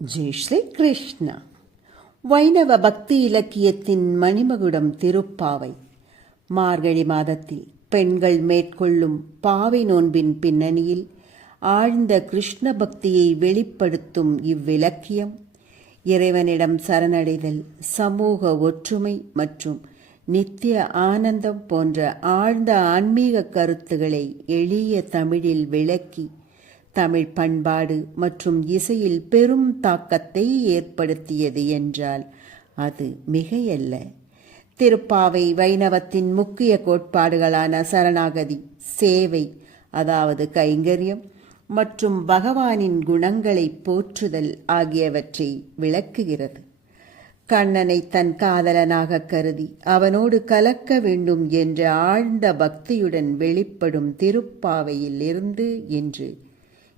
ஜெய் ஸ்ரீ கிருஷ்ணா. வைணவ பக்தி இலக்கியத்தின் மணிமகுடம் திருப்பாவை. மார்கழி மாதத்தில் பெண்கள் மேற்கொள்ளும் பாவை நோன்பின் பின்னணியில் ஆழ்ந்த கிருஷ்ண பக்தியை வெளிப்படுத்தும் இவ்விலக்கியம் இறைவனிடம் சரணடைதல், சமூக ஒற்றுமை மற்றும் நித்திய ஆனந்தம் போன்ற ஆழ்ந்த ஆன்மீக கருத்துக்களை எளிய தமிழில் விளக்கி தமிழ் பண்பாடு மற்றும் இசையில் பெரும் தாக்கத்தை ஏற்படுத்தியது என்றால் அது மிகையல்ல. திருப்பாவை வைணவத்தின் முக்கிய கோட்பாடுகளான சரணாகதி, சேவை அதாவது கைங்கரியம் மற்றும் பகவானின் குணங்களை போற்றுதல் ஆகியவற்றை விளக்குகிறது. கண்ணனை தன் காதலனாக கருதி அவனோடு கலக்க வேண்டும் என்ற ஆழ்ந்த பக்தியுடன் வெளிப்படும் திருப்பாவையில் இருந்து இன்று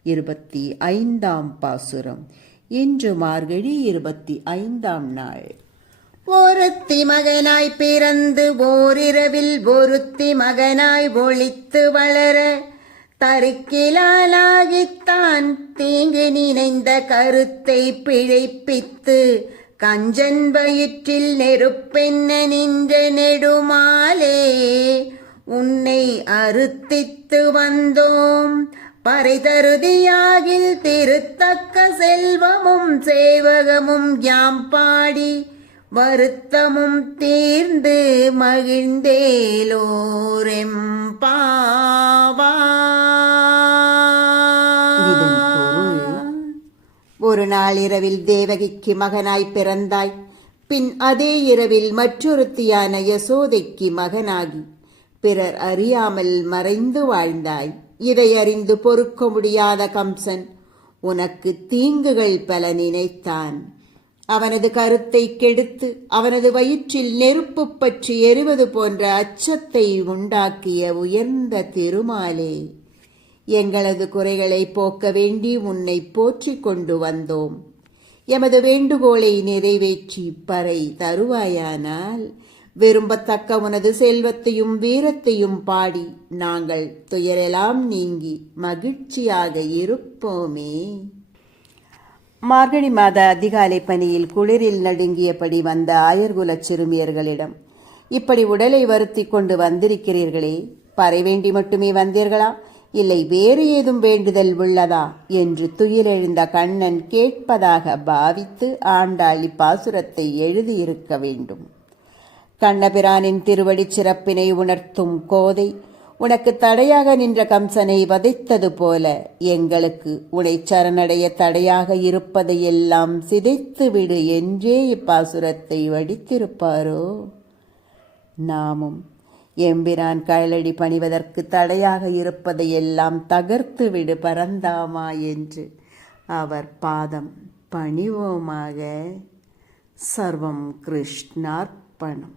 25ஆம் பாசுரம். இன்று மார்கழி 25ஆம் நாள். ஒருத்தி மகனாய் பிறந்து ஓரிரவில் ஒருத்தி மகனாய் ஒளித்து வளர தரிக்கிலாலாகித்தான் தீங்கு நினைந்த கருத்தை பிழைப்பித்து கஞ்சன் வயிற்றில் நெருப்பென்ன நின்ற நெடுமாலே உன்னை அறுத்தித்து வந்தோம். பறைதருதியாகில் திருத்தக்க செல்வமும் சேவகமும் யாம் பாடி வருத்தமும் தீர்ந்து மகிழ்ந்தேலோரெம்பாவாய். ஒரு நாள் இரவில் தேவகிக்கு மகனாய் பிறந்தாய். பின் அதே இரவில் மற்றொருத்தியான யசோதைக்கு மகனாகி பிறர் அறியாமல் மறைந்து வாழ்ந்தாய். இதை அறிந்து பொறுக்க முடியாத கம்சன் உனக்கு தீங்குகள் பல நினைத்தான். அவனது கருத்தை கெடுத்து அவனது வயிற்றில் நெருப்பு பற்றி எரிவது போன்ற அச்சத்தை உண்டாக்கிய உயர்ந்த திருமாலே, எங்களது குறைகளை போக்க வேண்டி உன்னை போற்றிக் கொண்டு வந்தோம். எமது வேண்டுகோளை நிறைவேற்றி பறை தருவாயானால் விரும்பத்தக்க உனது செல்வத்தையும் வீரத்தையும் பாடி நாங்கள் துயரெல்லாம் நீங்கி மகிழ்ச்சியாக இருப்போமே. மார்கழி மாத அதிகாலை பனியில் குளிரில் நடுங்கியபடி வந்த ஆயர்குலச் சிறுமியர்களிடம், இப்படி உடலை வருத்தி கொண்டு வந்திருக்கிறீர்களே, பறை வேண்டி மட்டுமே வந்தீர்களா, இல்லை வேறு ஏதும் வேண்டுதல் உள்ளதா என்று துயிலெழுந்த கண்ணன் கேட்பதாக பாவித்து ஆண்டாள் இப்பாசுரத்தை எழுதியிருக்க வேண்டும். கண்ணபிரானின் திருவடிச் சிறப்பினை உணர்த்தும் கோதை, உனக்கு தடையாக நின்ற கம்சனை வதைத்தது போல எங்களுக்கு உனை சரணடைய தடையாக இருப்பதையெல்லாம் சிதைத்து விடு என்றே இப்பாசுரத்தை வடித்திருப்பாரோ? நாமும் எம்பிரான் கழலடி பணிவதற்கு தடையாக இருப்பதையெல்லாம் தகர்த்து விடு பரந்தாமா என்று அவர் பாதம் பணிவோமாக. சர்வம் கிருஷ்ணார்ப்பணம்.